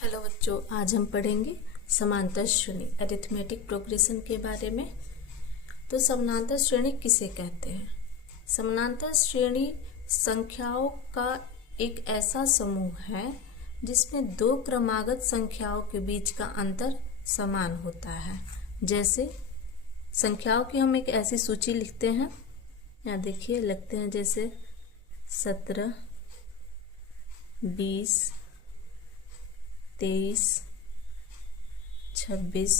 Hello बच्चों, आज हम पढ़ेंगे समांतर श्रेणी अरिथमेटिक प्रोग्रेशन के बारे में। तो समानांतर श्रेणी किसे कहते हैं? समानांतर श्रेणी संख्याओं का एक ऐसा समूह है जिसमें दो क्रमागत संख्याओं के बीच का अंतर समान होता है। जैसे संख्याओं की हम एक ऐसी सूची लिखते हैं, यहाँ देखिए लिखते हैं जैसे 17, 20, 23, 26,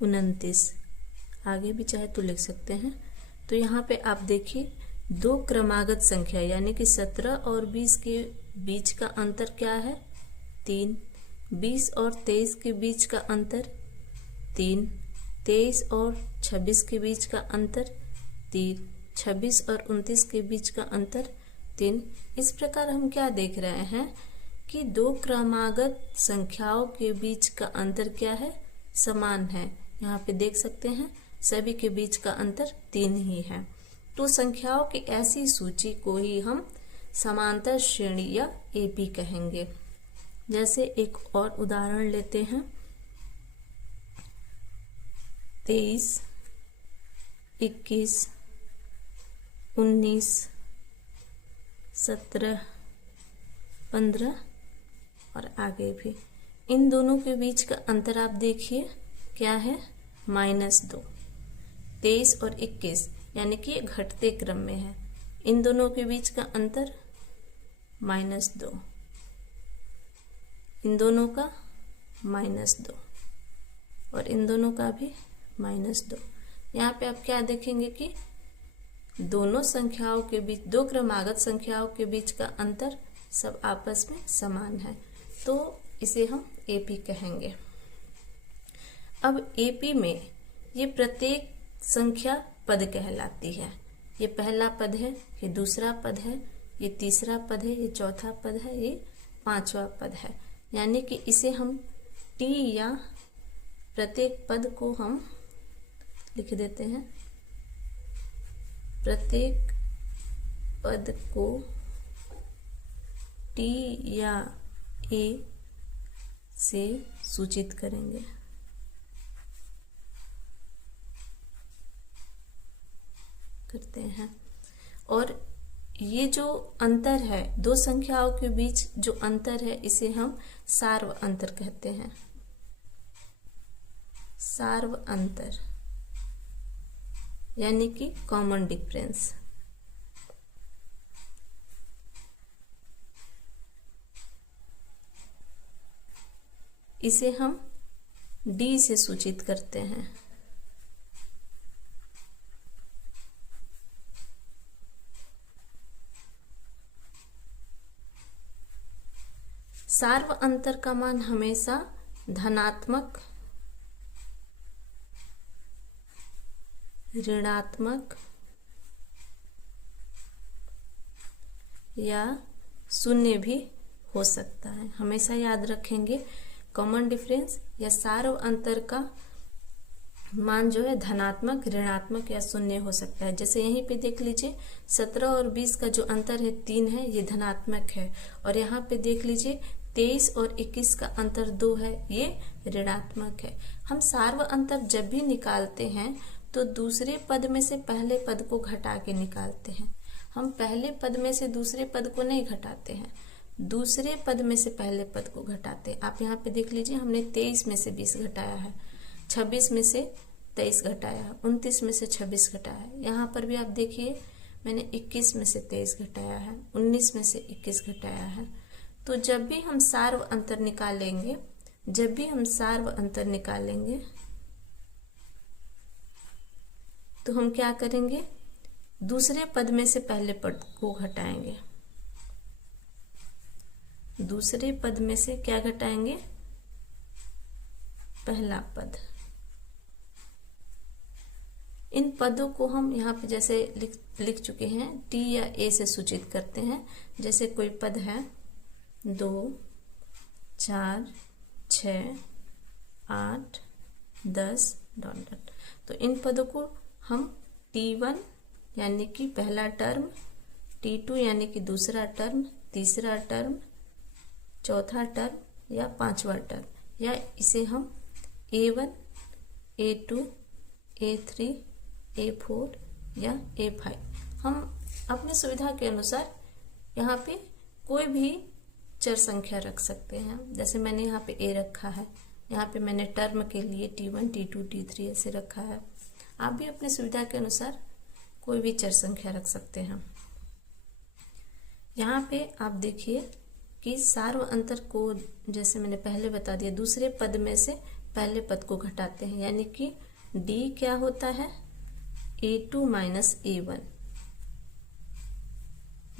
29, आगे भी चाहे तो लिख सकते हैं। तो यहाँ पे आप देखिए दो क्रमागत संख्या यानी कि 17 और 20 के बीच का अंतर क्या है? 3। 20 और 23 के बीच का अंतर 3। 23 और 26 के बीच का अंतर 3। 26 और 29 के बीच का अंतर 3। इस प्रकार हम क्या देख रहे हैं कि दो क्रमागत संख्याओं के बीच का अंतर क्या है? समान है। यहाँ पे देख सकते हैं सभी के बीच का अंतर 3 ही है। तो संख्याओं की ऐसी सूची को ही हम समांतर श्रेणी या एपी कहेंगे। जैसे एक और उदाहरण लेते हैं, 23, 21, 19, 17, 15 और आगे भी। इन दोनों के बीच का अंतर आप देखिए क्या है? -2। 23 और 21 यानी कि ये घटते क्रम में है। इन दोनों के बीच का अंतर -2, इन दोनों का -2 और इन दोनों का भी -2। यहाँ पे आप क्या देखेंगे कि दोनों संख्याओं के बीच, दो क्रमागत संख्याओं के बीच का अंतर सब आपस में समान है, तो इसे हम एपी कहेंगे। अब एपी में ये प्रत्येक संख्या पद कहलाती है। ये पहला पद है, ये दूसरा पद है, ये तीसरा पद है, ये चौथा पद है, ये पांचवा पद है। यानी कि इसे हम टी या प्रत्येक पद को हम लिख देते हैं, प्रत्येक पद को टी या ए से सूचित करेंगे। करते हैं। और ये जो अंतर है, दो संख्याओं के बीच जो अंतर है, इसे हम सार्व अंतर कहते हैं। सार्व अंतर यानी कि कॉमन डिफरेंस। इसे हम डी से सूचित करते हैं। सार्व अंतर का मान हमेशा धनात्मक, ऋणात्मक या शून्य भी हो सकता है। हमेशा याद रखेंगे कॉमन डिफरेंस या सार्व अंतर का मान जो है धनात्मक, ऋणात्मक या शून्य हो सकता है। जैसे यहीं पे देख लीजिए 17 और 20 का जो अंतर है 3 है, ये धनात्मक है। और यहाँ पे देख लीजिए 23 और 21 का अंतर 2 है, ये ऋणात्मक है। हम सार्व अंतर जब भी निकालते हैं तो दूसरे पद में से पहले पद को घटा के निकालते हैं। हम पहले पद में से दूसरे पद को नहीं घटाते हैं, दूसरे पद में से पहले पद को घटाते हैं। आप यहाँ पे देख लीजिए हमने 23 में से 20 घटाया है, 26 में से 23 घटाया है, 29 में से 26 घटाया है। यहाँ पर भी आप देखिए मैंने 21 में से 23 घटाया है, 19 में से 21 घटाया है। तो जब भी हम सार्व अंतर निकालेंगे, जब भी हम सार्व अंतर निकालेंगे तो हम क्या करेंगे? दूसरे पद में से पहले पद को घटाएंगे। दूसरे पद में से क्या घटाएंगे? पहला पद। इन पदों को हम यहाँ पे जैसे लिख चुके हैं, टी या ए से सूचित करते हैं। जैसे कोई पद है 2, 4, 6, 8, 10 ... तो इन पदों को हम T1 यानी कि पहला टर्म, T2 यानी कि दूसरा टर्म, तीसरा टर्म, चौथा टर्म या पांचवा टर्म, या इसे हम A1, A2, A3, A4 या A5 हम अपनी सुविधा के अनुसार यहाँ पे कोई भी चर संख्या रख सकते हैं। जैसे मैंने यहाँ पे A रखा है, यहाँ पे मैंने टर्म के लिए T1, T2, T3 ऐसे रखा है। आप भी अपनी सुविधा के अनुसार कोई भी चर संख्या रख सकते हैं। यहाँ पे आप देखिए कि सार्व अंतर को जैसे मैंने पहले बता दिया, दूसरे पद में से पहले पद को घटाते हैं, यानी कि D क्या होता है, A2 माइनस A1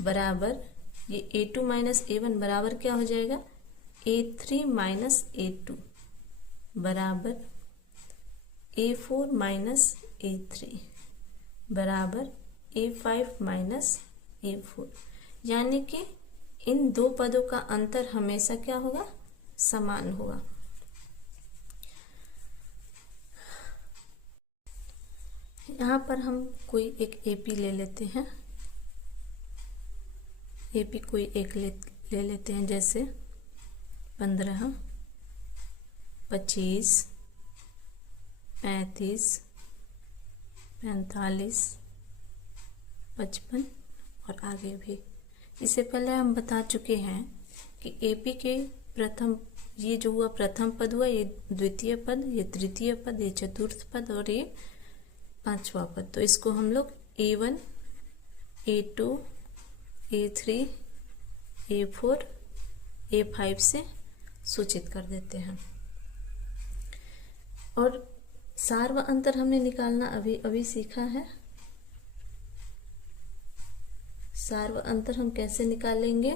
बराबर, ये A2 माइनस A1 बराबर क्या हो जाएगा, A3 माइनस A2 बराबर A4 माइनस A3 बराबर A5 माइनस A4, यानी कि इन दो पदों का अंतर हमेशा क्या होगा, समान होगा। यहाँ पर हम कोई एक AP ले लेते हैं, AP कोई एक ले लेते हैं, जैसे 15, 25, 35, 45, 55 और आगे भी। इससे पहले हम बता चुके हैं कि AP के प्रथम, ये जो हुआ प्रथम पद हुआ, ये द्वितीय पद, ये तृतीय पद, ये चतुर्थ पद और ये पांचवा पद। तो इसको हम लोग A1, A2, A3, A4, A5 से सूचित कर देते हैं। और सार्व अंतर हमने निकालना अभी सीखा है। सार्व अंतर हम कैसे निकालेंगे,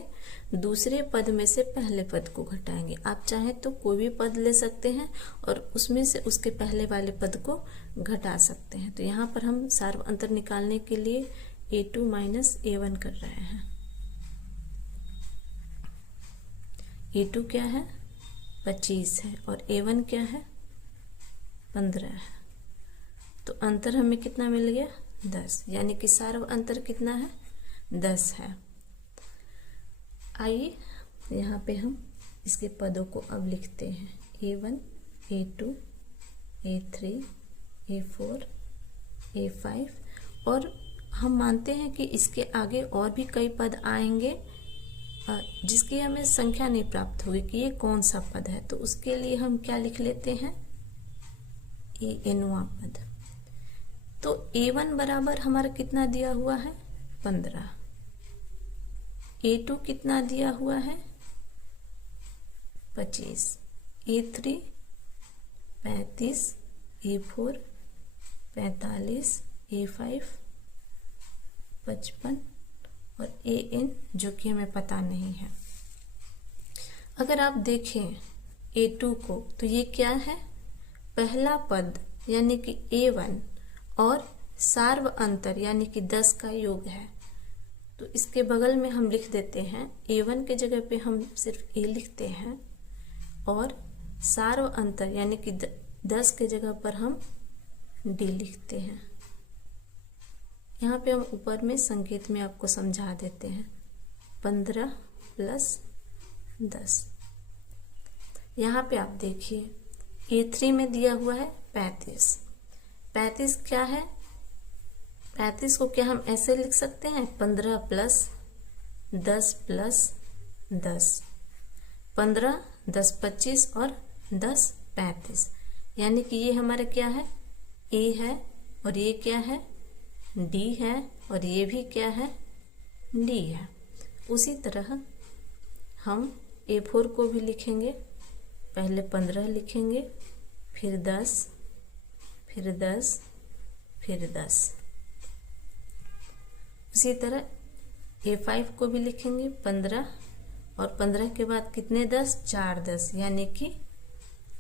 दूसरे पद में से पहले पद को घटाएंगे। आप चाहें तो कोई भी पद ले सकते हैं और उसमें से उसके पहले वाले पद को घटा सकते हैं। तो यहाँ पर हम सार्व अंतर निकालने के लिए A2 माइनस A1 कर रहे हैं। A2 क्या है, 25 है और A1 क्या है, 15 है। तो अंतर हमें कितना मिल गया, 10, यानी कि सार्व अंतर कितना है, 10 है। आइए यहाँ पे हम इसके पदों को अब लिखते हैं, A1, A2, A3, A4, A5, और हम मानते हैं कि इसके आगे और भी कई पद आएंगे जिसकी हमें संख्या नहीं प्राप्त होगी कि ये कौन सा पद है। तो उसके लिए हम क्या लिख लेते हैं, Nवां पद। तो A1 बराबर हमारा कितना दिया हुआ है, 15। A2 कितना दिया हुआ है, 25। A3 35, A4 45, A5 55 और AN जो कि हमें पता नहीं है। अगर आप देखें A2 को तो ये क्या है, पहला पद यानी कि A1 और सार्व अंतर यानी कि 10 का योग है। तो इसके बगल में हम लिख देते हैं, A1 के जगह पे हम सिर्फ A लिखते हैं और सार्व अंतर यानी कि 10 के जगह पर हम D लिखते हैं। यहाँ पे हम ऊपर में संकेत में आपको समझा देते हैं, 15 + 10। यहाँ पे आप देखिए A3 में दिया हुआ है 35। 35 क्या है, 35 को क्या हम ऐसे लिख सकते हैं, 15 + 10 + 10, 15 10 25 और 10 35, यानी कि ये हमारा क्या है, A है और ये क्या है, D है और ये भी क्या है, D है। उसी तरह हम A4 को भी लिखेंगे, पहले 15 लिखेंगे, फिर 10, फिर 10, फिर 10। उसी तरह A5 को भी लिखेंगे 15 और 15 के बाद कितने 10, 4 10, यानी कि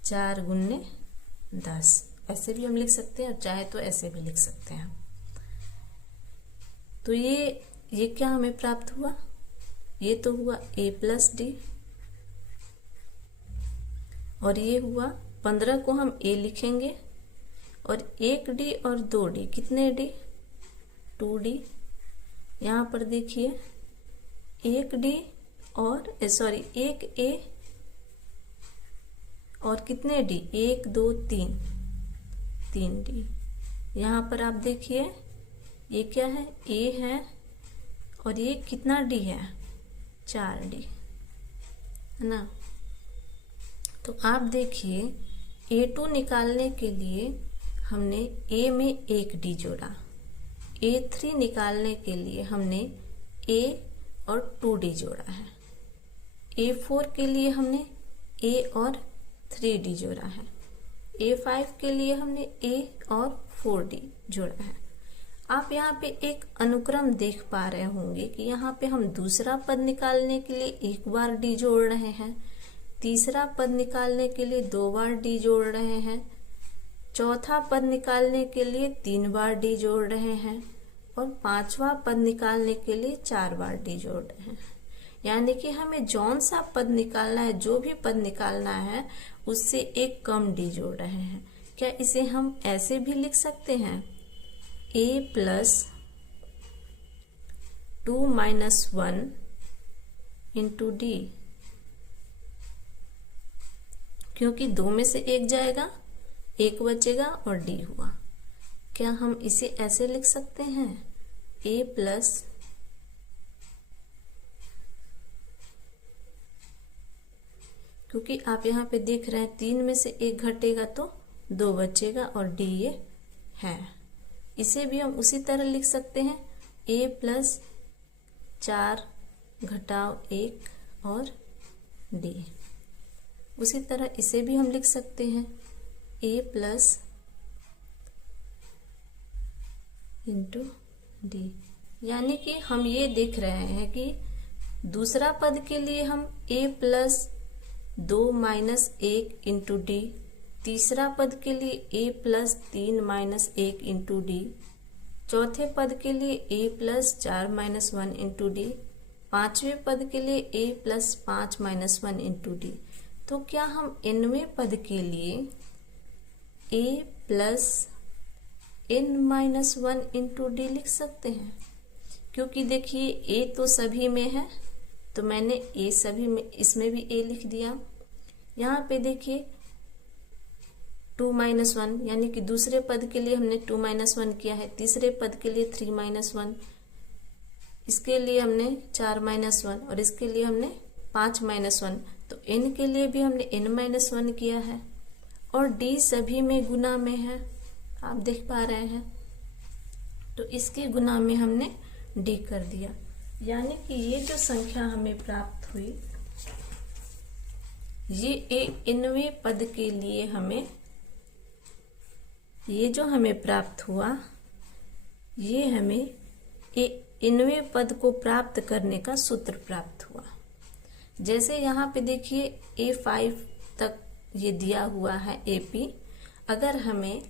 4 × 10। ऐसे भी हम लिख सकते हैं और चाहे तो ऐसे भी लिख सकते हैं। तो ये क्या हमें प्राप्त हुआ, ये तो हुआ A + D और ये हुआ 15 को हम A लिखेंगे और 1 D और 2 D, कितने D, 2 D। यहाँ पर देखिए 1 D और 1 A और कितने डी, 1 2 3, 3 डी। यहाँ पर आप देखिए ये क्या है, ए है, और ये कितना डी है, 4 डी, है ना। तो आप देखिए A2 निकालने के लिए हमने A में 1 डी जोड़ा, A3 निकालने के लिए हमने A और 2 डी जोड़ा है, A4 के लिए हमने A और 3 डी जोड़ा है, A5 के लिए हमने A और 4 डी जोड़ा है। आप यहाँ पे एक अनुक्रम देख पा रहे होंगे कि यहाँ पे हम दूसरा पद निकालने के लिए 1 बार डी जोड़ रहे हैं, तीसरा पद निकालने के लिए 2 बार डी जोड़ रहे हैं, चौथा पद निकालने के लिए 3 बार डी जोड़ रहे हैं, और 5वां पद निकालने के लिए 4 बार डी जोड़ रहे हैं। यानी कि हमें जौन सा पद निकालना है, जो भी पद निकालना है, उससे एक कम डी जोड़ रहे हैं। क्या इसे हम ऐसे भी लिख सकते हैं, A + 2 - 1 × D, क्योंकि 2 में से 1 जाएगा, 1 बचेगा और D हुआ। क्या हम इसे ऐसे लिख सकते हैं, A + क्योंकि आप यहाँ पे देख रहे हैं 3 में से 1 घटेगा तो 2 बचेगा और D ये है। इसे भी हम उसी तरह लिख सकते हैं, A + 4 - 1 और D। उसी तरह इसे भी हम लिख सकते हैं, A + × D। यानी कि हम ये देख रहे हैं कि दूसरा पद के लिए हम A + 2 - 1 × D, तीसरा पद के लिए A + 3 - 1 × D, चौथे पद के लिए A + 4 - 1 × D, पांचवें पद के लिए A + 5 - 1 × D। तो क्या हम nवें पद के लिए A + n - 1 × D लिख सकते हैं? क्योंकि देखिए A तो सभी में है, तो मैंने A सभी में, इसमें भी A लिख दिया। यहाँ पे देखिए 2 - 1, यानी कि दूसरे पद के लिए हमने 2 - 1 किया है, तीसरे पद के लिए 3 - 1, इसके लिए हमने 4 - 1 और इसके लिए हमने 5 - 1। तो n के लिए भी हमने n - 1 किया है, और D सभी में गुना में है, आप देख पा रहे हैं। तो इसके गुना में हमने D कर दिया। यानी कि ये जो संख्या हमें प्राप्त हुई, ये nवें पद के लिए हमें, ये जो हमें प्राप्त हुआ, ये हमें nवें पद को प्राप्त करने का सूत्र प्राप्त हुआ। जैसे यहाँ पे देखिए A5 तक ये दिया हुआ है AP। अगर हमें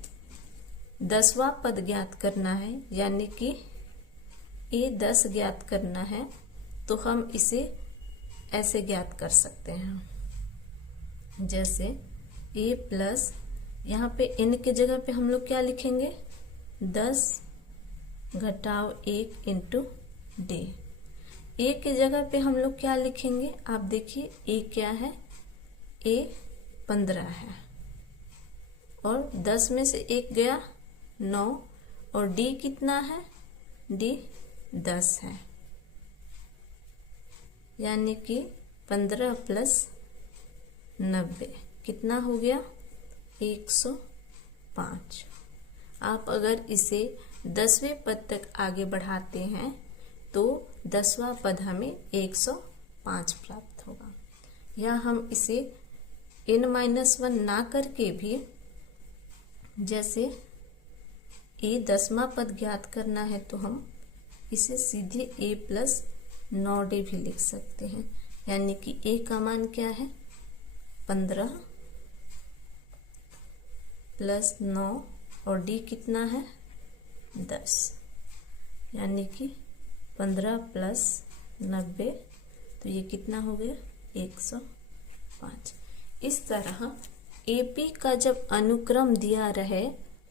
10वां पद ज्ञात करना है, यानी कि A10 ज्ञात करना है, तो हम इसे ऐसे ज्ञात कर सकते हैं। जैसे A + यहाँ पे n के जगह पे हम लोग क्या लिखेंगे, 10 - 1 × D। A के जगह पे हम लोग क्या लिखेंगे, आप देखिए A क्या है, A 15 है, और 10 में से 1 गया 9, और D कितना है, D 10 है। यानी कि 15 + 90 कितना हो गया, 105। आप अगर इसे 10वें पद तक आगे बढ़ाते हैं तो 10वां पद हमें 105 प्राप्त होगा। या हम इसे n - 1 ना करके भी, जैसे A 10वां पद ज्ञात करना है तो हम इसे सीधे A + 9D भी लिख सकते हैं। यानी कि A का मान क्या है, 15 + 9, और D कितना है, 10। यानी कि 15 + 90, तो ये कितना हो गया, 105। इस तरह AP का जब अनुक्रम दिया रहे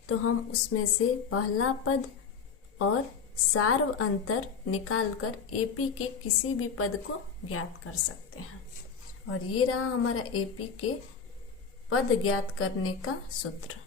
तो हम उसमें से पहला पद और सार्व अंतर निकालकर AP के किसी भी पद को ज्ञात कर सकते हैं। और ये रहा हमारा AP के पद ज्ञात करने का सूत्र।